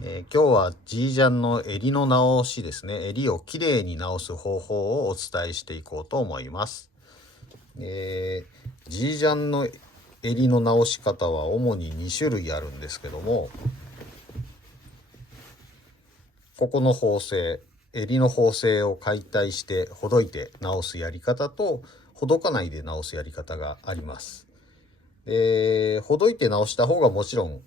今日はジージャンの襟の直しですね。襟をきれいに直す方法をお伝えしていこうと思います。ジージャンの襟の直し方は主に2種類あるんですけども、ここの縫製、襟の縫製を解体してほどいて直すやり方と、ほどかないで直すやり方があります。ほどいて直した方がもちろん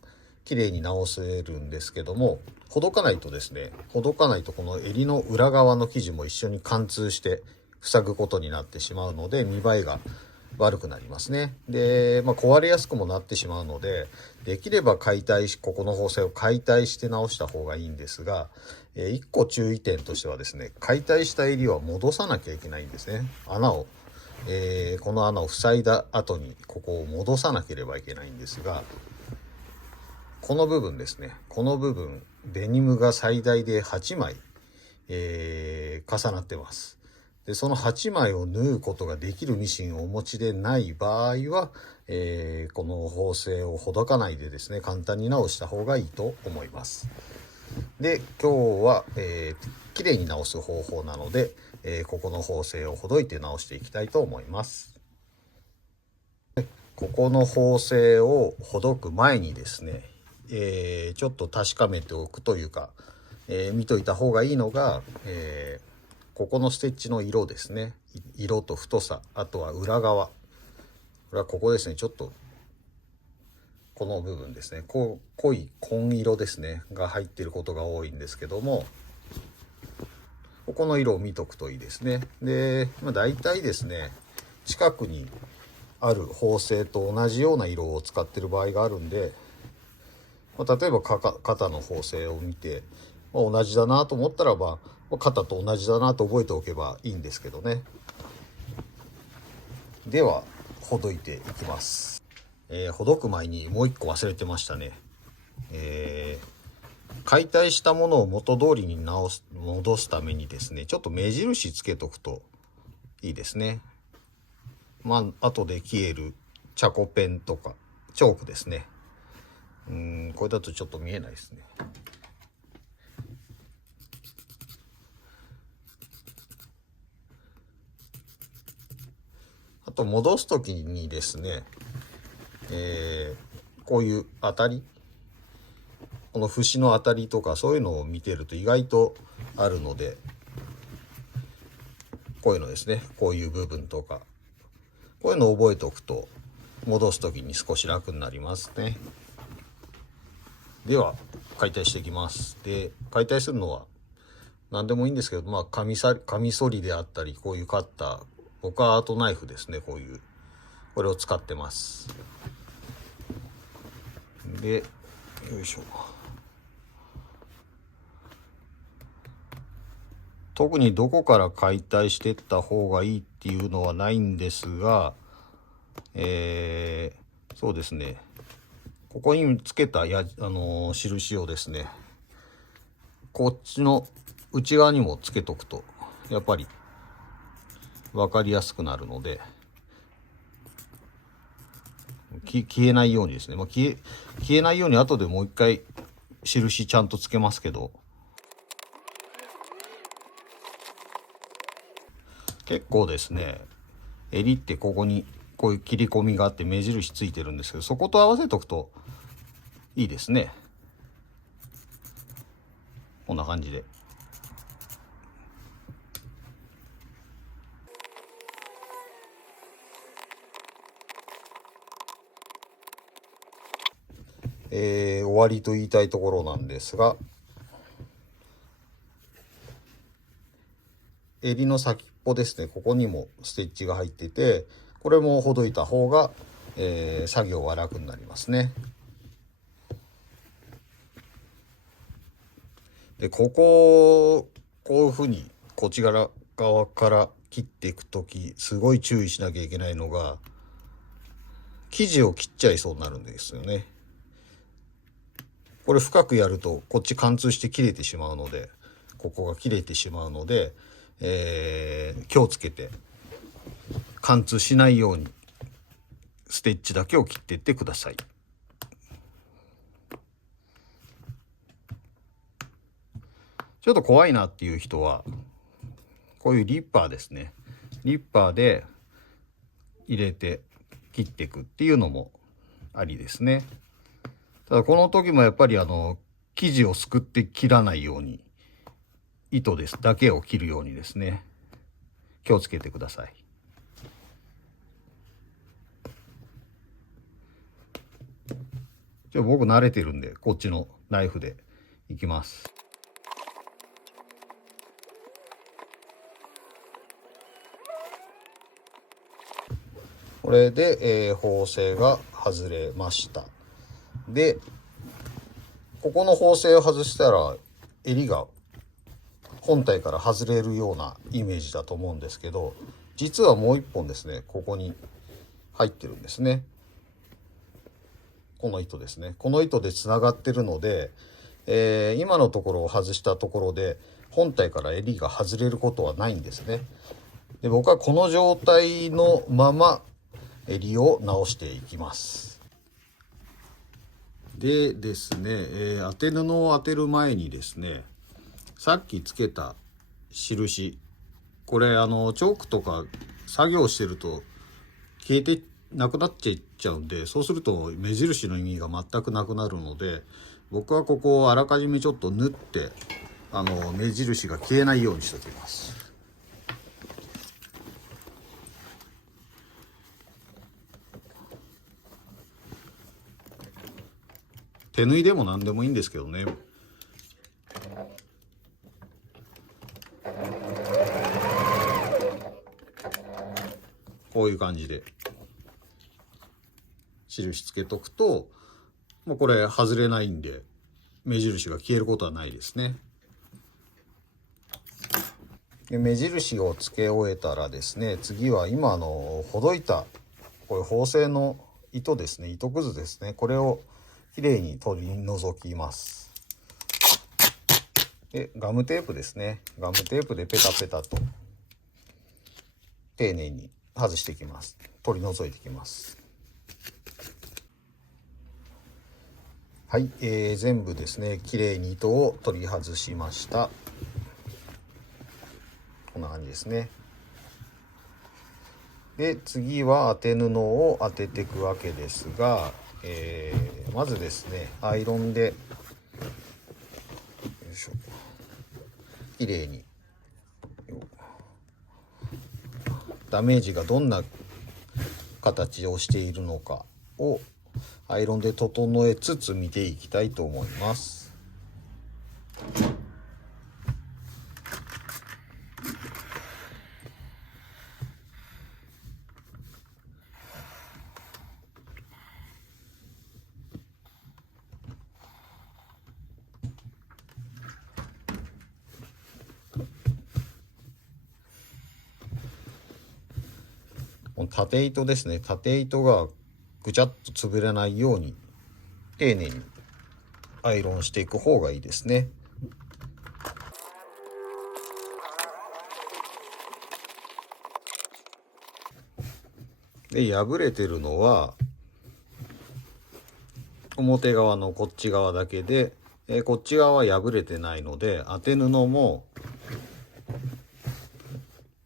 綺麗に直せるんですけども、ほどかないとこの襟の裏側の生地も一緒に貫通して塞ぐことになってしまうので、見栄えが悪くなりますね。で、壊れやすくもなってしまうので、できればここの縫製を解体して直した方がいいんですが、1個注意点としてはですね、解体した襟は戻さなきゃいけないんですね。この穴を塞いだ後にここを戻さなければいけないんですが、この部分ですね、この部分デニムが最大で8枚、重なってます。でその8枚を縫うことができるミシンをお持ちでない場合は、この縫製をほどかないでですね、簡単に直した方がいいと思います。で今日は、綺麗に直す方法なので、ここの縫製をほどいて直していきたいと思います。ここの縫製をほどく前にですね、ちょっと確かめておくというか、見といた方がいいのが、ここのステッチの色ですね。色と太さ、あとは裏側。これはここですね。ちょっとこの部分ですね。濃い紺色ですねが入っていることが多いんですけども、ここの色を見とくといいですね。で、大体ですね、近くにある縫製と同じような色を使ってる場合があるんで、例えば肩の縫製を見て、同じだなと思ったら肩と同じだなと覚えておけばいいんですけどね。ではほどいていきます。ほどく前にもう一個忘れてましたね。解体したものを元通りに戻すためにですね、ちょっと目印つけとくといいですね。後で消えるチャコペンとかチョークですね。これだとちょっと見えないですね。あと戻す時にですね、こういうこの節の当たりとかそういうのを見てると意外とあるので、こういうのですね、こういう部分とかこういうのを覚えておくと戻す時に少し楽になりますね。では解体していきます。で解体するのは何でもいいんですけど、カミソリであったり、こういうカッター、僕はアートナイフですね、これを使ってます。でよいしょ。特にどこから解体していった方がいいっていうのはないんですが、そうですね、ここにつけた印をですね、こっちの内側にもつけとくとやっぱり分かりやすくなるので、消えないようにですね、消えないように後でもう一回印ちゃんとつけますけど、結構ですね、襟ってここにこういう切り込みがあって目印ついてるんですけど、そこと合わせとくといいですね。こんな感じで。終わりと言いたいところなんですが、襟の先っぽですね、ここにもステッチが入っていて、これもほどいた方が、作業は楽になりますね。でこういうふうにこっち側から切っていく時、すごい注意しなきゃいけないのが、生地を切っちゃいそうになるんですよね。これ深くやるとこっち貫通して切れてしまうので、ここが切れてしまうので、気をつけて貫通しないようにステッチだけを切っていってください。ちょっと怖いなっていう人はこういうリッパーですね。リッパーで入れて切っていくっていうのもありですね。ただこの時もやっぱり生地をすくって切らないように、糸だけを切るようにですね、気をつけてください。じゃあ僕慣れてるんでこっちのナイフでいきます。これで、縫製が外れました。でここの縫製を外したら襟が本体から外れるようなイメージだと思うんですけど、実はもう一本ですね、ここに入ってるんですね。この糸ですね。この糸でつながってるので、今のところを外したところで本体から襟が外れることはないんですね。で僕はこの状態のまま襟を直していきます。でですね、当て布を当てる前にですね、さっきつけた印、これチョークとか作業してると消えてなくなっちゃうんで、そうすると目印の意味が全くなくなるので、僕はここをあらかじめちょっと縫って目印が消えないようにしておきます。手縫いでも何でもいいんですけどね。こういう感じで印つけとくと、もうこれ外れないんで目印が消えることはないですね。で目印をつけ終えたらですね、次は今ほどいたこういう縫製の糸ですね、糸くずですね、これをきれいに取り除きます。でガムテープですね、ガムテープでペタペタと丁寧に外していきます。取り除いていきます。はい、全部ですねきれいに糸を取り外しました。こんな感じですね。で次は当て布を当てていくわけですが、まずですねアイロンできれいにダメージがどんな形をしているのかをアイロンで整えつつ見ていきたいと思います。縦糸ですね、縦糸がぐちゃっと潰れないように丁寧にアイロンしていく方がいいですね。で破れてるのは表側のこっち側だけで、こっち側は破れてないので当て布も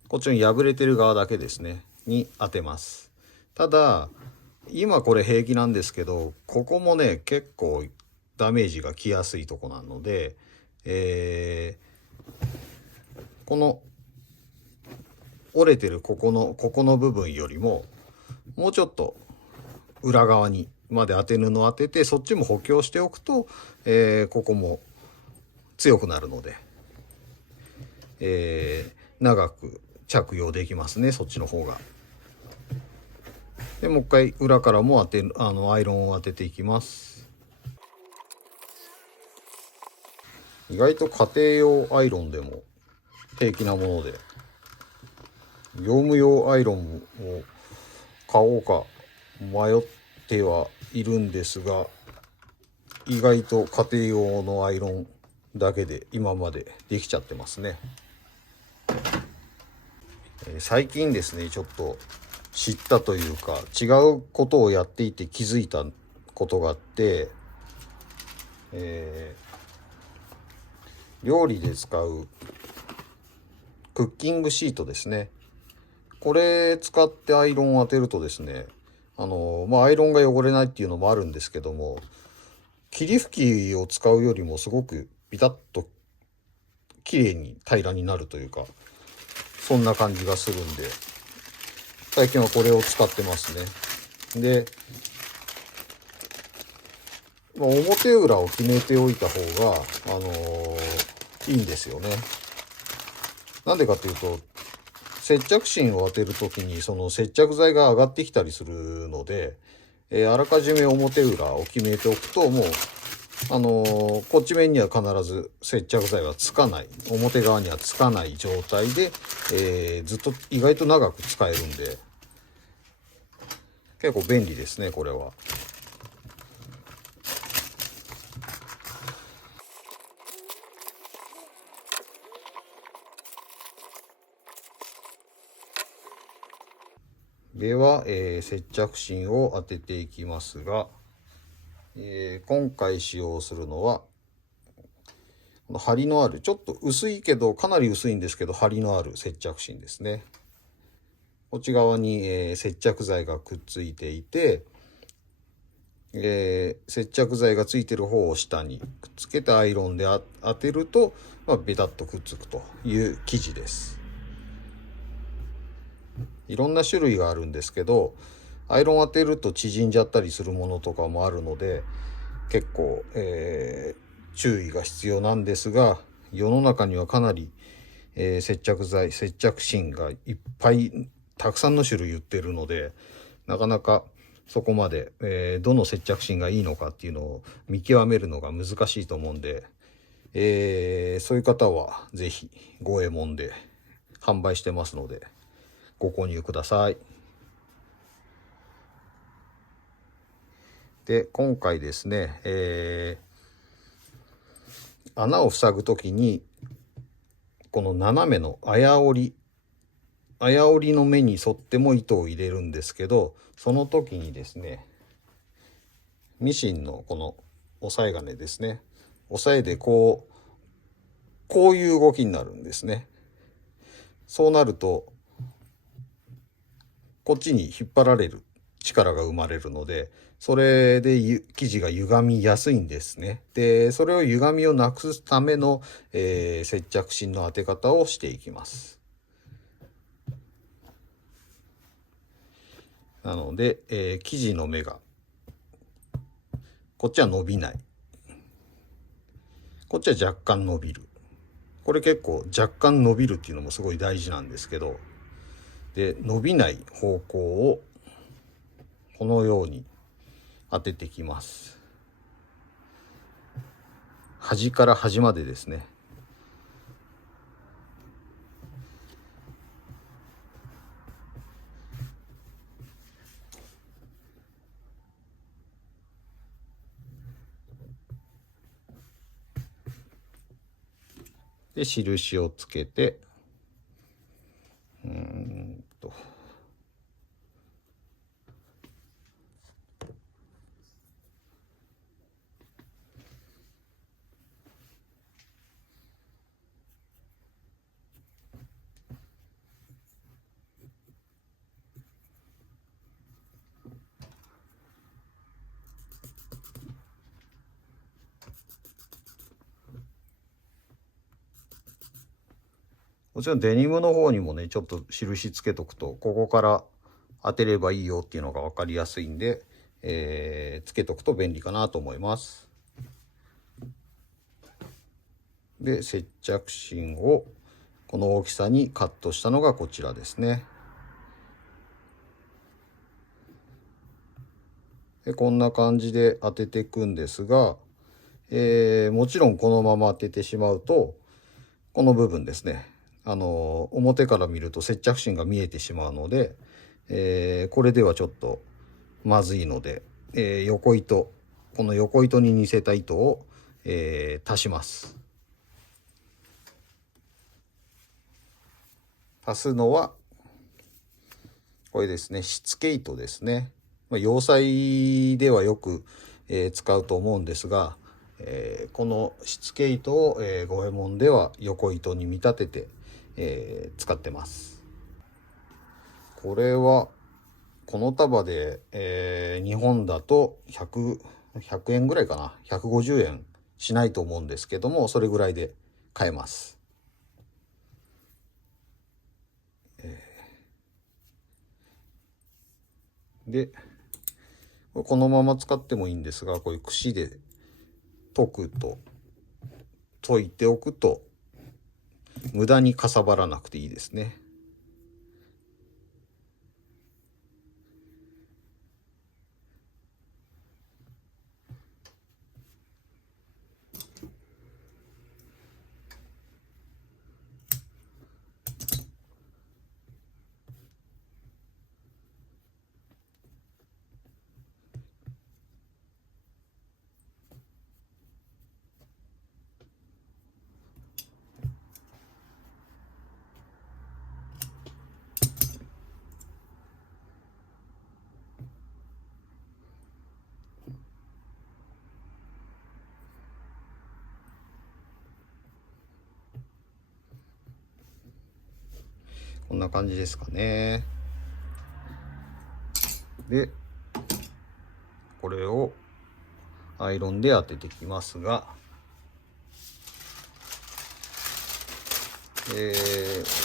こっちに破れてる側だけですねに当てます。ただ今これ平気なんですけど、ここもね結構ダメージがきやすいとこなので、この折れてるここの部分よりももうちょっと裏側にまで当て布を当てて、そっちも補強しておくと、ここも強くなるので、長く着用できますね、そっちの方が。でもう一回裏からもアイロンを当てていきます。意外と家庭用アイロンでも平気なもので、業務用アイロンを買おうか迷ってはいるんですが、意外と家庭用のアイロンだけで今までできちゃってますね。最近ですねちょっと知ったというか違うことをやっていて気づいたことがあって、料理で使うクッキングシートですね。これ使ってアイロンを当てるとですね、アイロンが汚れないっていうのもあるんですけども、霧吹きを使うよりもすごくビタッと綺麗に平らになるというか、そんな感じがするんで、最近はこれを使ってますね。で、表裏を決めておいた方が、いいんですよね。なんでかっていうと、接着芯を当てるときにその接着剤が上がってきたりするので、あらかじめ表裏を決めておくと、もうこっち面には必ず接着剤はつかない、表側にはつかない状態で、ずっと意外と長く使えるんで、結構便利ですね、これは。では、接着芯を当てていきますが、今回使用するのは張りのある、ちょっと薄いけどかなり薄いんですけど張りのある接着芯ですね。こっち側に、接着剤がくっついていて、接着剤がついてる方を下にくっつけてアイロンで当てると、ベタッとくっつくという生地です。いろんな種類があるんですけど、アイロン当てると縮んじゃったりするものとかもあるので、結構、注意が必要なんですが、世の中にはかなり、接着剤、接着芯がいっぱいたくさんの種類売ってるので、なかなかそこまで、どの接着芯がいいのかっていうのを見極めるのが難しいと思うんで、そういう方は是非ご右衛門で販売してますのでご購入ください。で、今回ですね、穴を塞ぐときにこの斜めのあや折りの目に沿っても糸を入れるんですけど、その時にですね、ミシンのこの押さえ金ですね、押さえでこういう動きになるんですね。そうなるとこっちに引っ張られる力が生まれるので、それで生地が歪みやすいんですね。で、それを歪みをなくすための、接着芯の当て方をしていきます。なので、生地の目がこっちは伸びない、こっちは若干伸びる。これ結構若干伸びるっていうのもすごい大事なんですけど、で伸びない方向をこのように当ててきます。端から端までですね。で印をつけて、もちろんデニムの方にもねちょっと印つけとくと、ここから当てればいいよっていうのが分かりやすいんで、つけとくと便利かなと思います。で接着芯をこの大きさにカットしたのがこちらですね。でこんな感じで当てていくんですが、もちろんこのまま当ててしまうとこの部分ですね、表から見ると接着芯が見えてしまうので、これではちょっとまずいので、横糸、この横糸に似せた糸を、足します。足すのはこれですね、しつけ糸ですね。洋裁ではよく、使うと思うんですが、このしつけ糸を、五右衛門では横糸に見立てて、使ってます。これはこの束で、日本だと100円ぐらいかな、150円しないと思うんですけども、それぐらいで買えます。でこのまま使ってもいいんですが、こういう櫛で解いておくと無駄にかさばらなくていいですね。こんな感じですかね。でこれをアイロンで当ててきますが、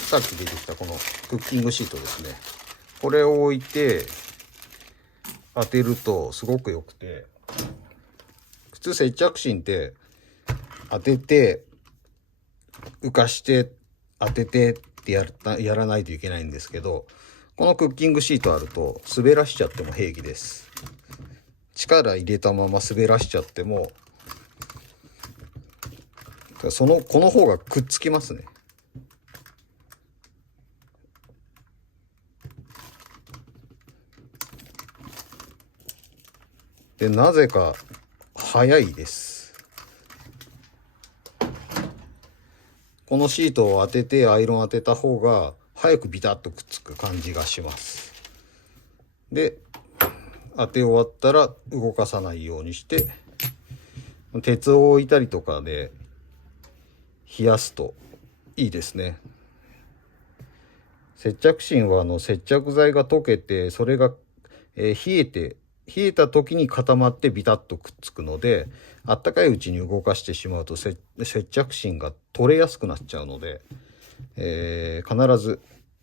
さっき出てきたこのクッキングシートですね、これを置いて当てるとすごく良くて、普通接着芯って当てて浮かして当ててってやらないといけないんですけど、このクッキングシートあると滑らしちゃっても平気です。力入れたまま滑らしちゃってもこの方がくっつきますね。でなぜか早いです。このシートを当ててアイロン当てた方が早くビタッとくっつく感じがします。で当て終わったら動かさないようにして鉄を置いたりとかで冷やすといいですね。接着芯は接着剤が溶けてそれが、冷えた時に固まってビタッとくっつくので、あったかいうちに動かしてしまうと接着芯が取れやすくなっちゃうので、必ず、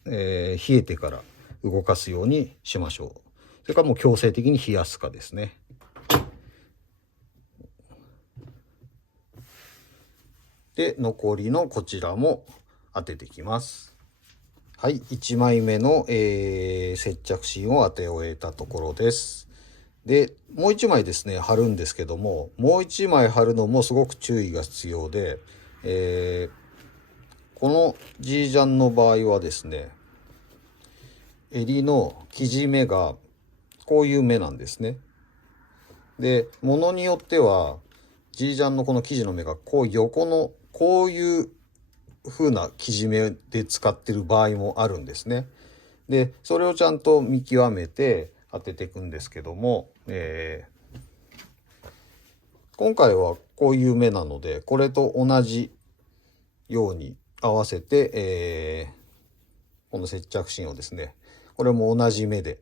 冷えてから動かすようにしましょう。それからもう強制的に冷やすかですね。で残りのこちらも当ててきます。はい、1枚目の、接着芯を当て終えたところです。でもう1枚ですね貼るんですけども、もう1枚貼るのもすごく注意が必要で、このジージャンの場合はですね、襟の生地目がこういう目なんですね。でものによってはジージャンのこの生地の目がこう横のこういう風な生地目で使ってる場合もあるんですね。でそれをちゃんと見極めて当てていくんですけども、今回はこういう目なのでこれと同じように合わせて、この接着芯をですね、これも同じ目で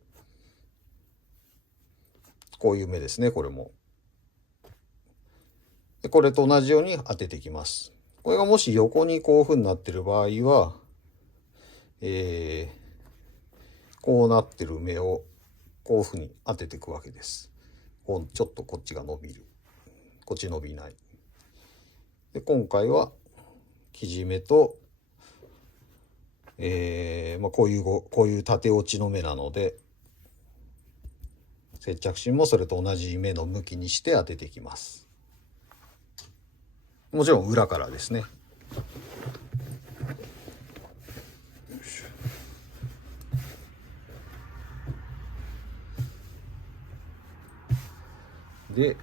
こういう目ですね、これもでこれと同じように当てていきます。これがもし横にこういう風になってる場合は、こうなってる目をこういう風に当てていくわけです。こうちょっとこっちが伸びる、こっち伸びない。で今回は生地目と、こういう縦落ちの目なので接着芯もそれと同じ目の向きにして当てていきます。もちろん裏からですね。で、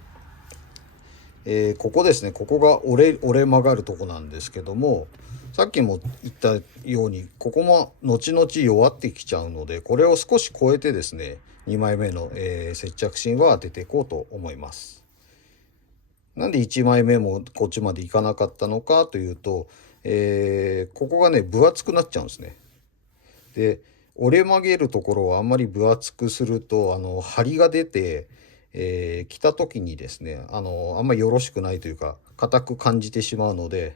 ここですね、ここが折れ曲がるとこなんですけども、さっきも言ったようにここも後々弱ってきちゃうので、これを少し超えてですね2枚目の、接着芯は当てていこうと思います。なんで1枚目もこっちまでいかなかったのかというと、ここがね分厚くなっちゃうんですね。で折れ曲げるところをあんまり分厚くすると張りが出て、着た時にですねあんまりよろしくないというか硬く感じてしまうので、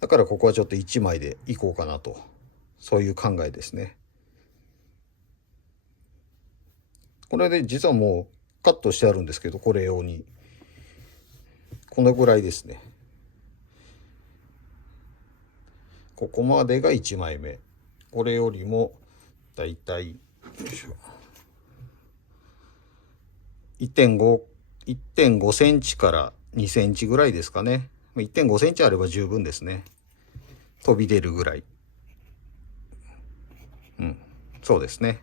だからここはちょっと1枚でいこうかなと、そういう考えですね。これで実はもうカットしてあるんですけど、これ用にこのぐらいですね。ここまでが1枚目。これよりもだいたい1.5センチから2センチぐらいですかね。1.5センチあれば十分ですね。飛び出るぐらい。そうですね。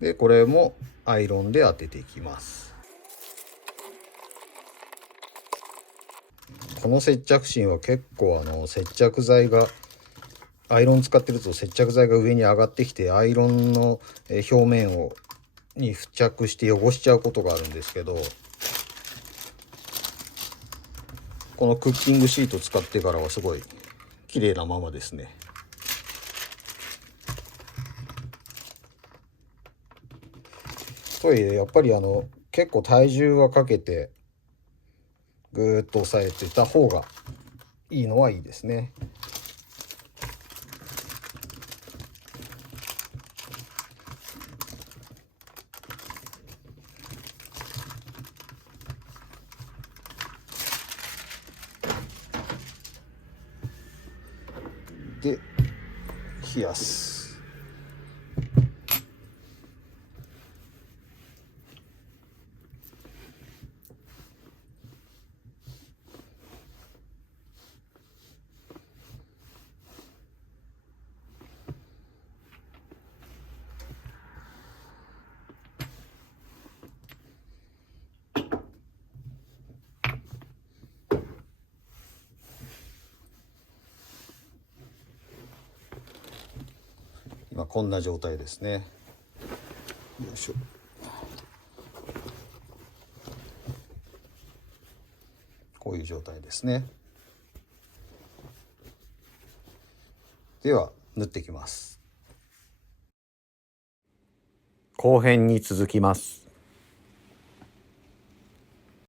でこれもアイロンで当てていきます。この接着芯は結構接着剤がアイロン使ってると接着剤が上に上がってきてアイロンの表面に付着して汚しちゃうことがあるんですけど、このクッキングシート使ってからはすごい綺麗なままですね。とはいえやっぱり結構体重はかけてぐーっと押さえてた方がいいのはいいですね。で冷やす。今こんな状態ですね。よいしょ。こういう状態ですね。では縫っていきます。後編に続きます。